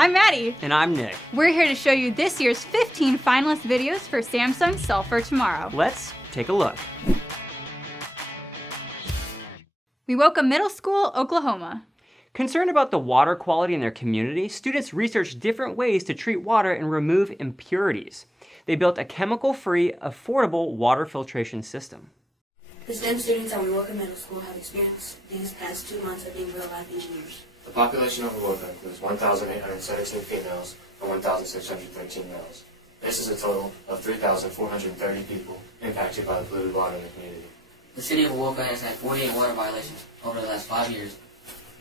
I'm Maddie. And I'm Nick. We're here to show you this year's 15 finalist videos for Samsung Solve for Tomorrow. Let's take a look. Wewoka Middle School, Oklahoma. Concerned about the water quality in their community, students researched different ways to treat water and remove impurities. They built a chemical-free, affordable water filtration system. The STEM students at Wewoka Middle School have experienced these past 2 months of being real-life engineers. The population of Wewoka includes 1,817 females and 1,613 males. This is a total of 3,430 people impacted by the polluted water in the community. The city of Wewoka has had 48 water violations over the last 5 years.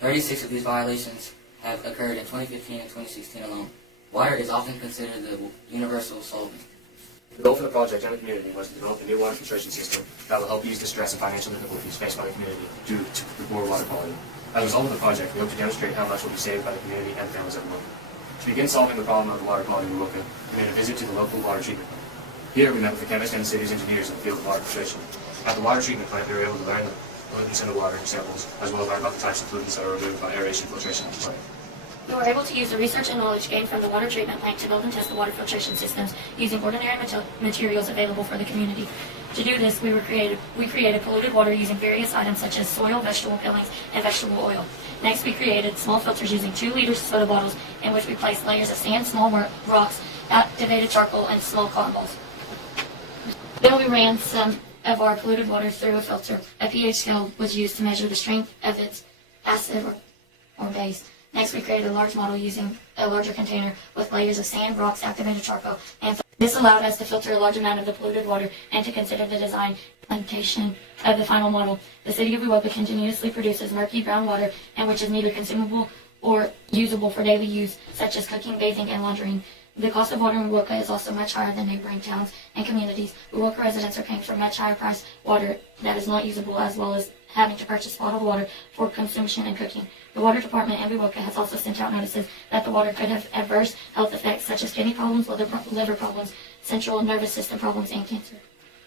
36 of these violations have occurred in 2015 and 2016 alone. Water is often considered the universal solvent. The goal for the project and the community was to develop a new water filtration system that will help ease the stress and financial difficulties faced by the community due to the poor water quality. As a result of the project, we hope to demonstrate how much will be saved by the community and families of Wewoka. To begin solving the problem of the water quality in Wewoka, we made a visit to the local water treatment plant. Here, we met with the chemist and the city's engineers in the field of water filtration. At the water treatment plant, we were able to learn the pollutants in the water samples, as well as learn about the types of pollutants that are removed by aeration filtration at the plant. We were able to use the research and knowledge gained from the water treatment plant to build and test the water filtration systems using ordinary materials available for the community. To do this, we created polluted water using various items such as soil, vegetable peelings, and vegetable oil. Next, we created small filters using 2-liter soda bottles in which we placed layers of sand, small rocks, activated charcoal, and small cotton balls. Then we ran some of our polluted water through a filter. A pH scale was used to measure the strength of its acid or base. Next, we created a large model using a larger container with layers of sand, rocks, activated charcoal, and this allowed us to filter a large amount of the polluted water and to consider the design implementation of the final model. The city of Wewoka continuously produces murky brown water and which is neither consumable or usable for daily use, such as cooking, bathing, and laundering. The cost of water in Wewoka is also much higher than neighboring towns and communities. Wewoka residents are paying for much higher priced water that is not usable, as well as having to purchase bottled water for consumption and cooking. The water department in Wewoka has also sent out notices that the water could have adverse health effects such as kidney problems, liver problems, central nervous system problems, and cancer.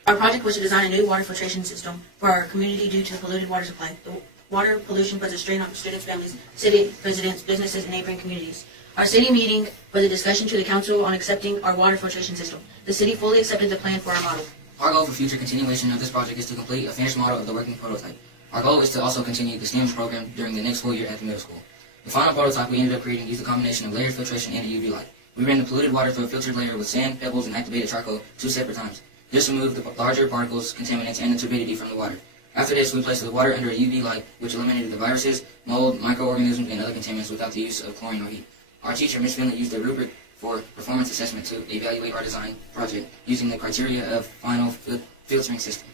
Our project was to design a new water filtration system for our community due to the polluted water supply. The water pollution puts a strain on students, families, city residents, businesses, and neighboring communities. Our city meeting was a discussion to the council on accepting our water filtration system. The city fully accepted the plan for our model. Our goal for future continuation of this project is to complete a finished model of the working prototype. Our goal is to also continue the STEM program during the next school year at the middle school. The final prototype we ended up creating used a combination of layered filtration and a UV light. We ran the polluted water through a filtered layer with sand, pebbles, and activated charcoal 2 separate times. This removed the larger particles, contaminants, and the turbidity from the water. After this, we placed the water under a UV light, which eliminated the viruses, mold, microorganisms, and other contaminants without the use of chlorine or heat. Our teacher, Ms. Finley, used a rubric for performance assessment to evaluate our design project using the criteria of final filtering system.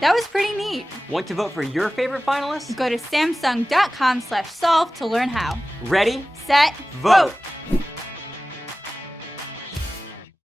That was pretty neat. Want to vote for your favorite finalists? Go to samsung.com/solve to learn how. Ready, Set, vote!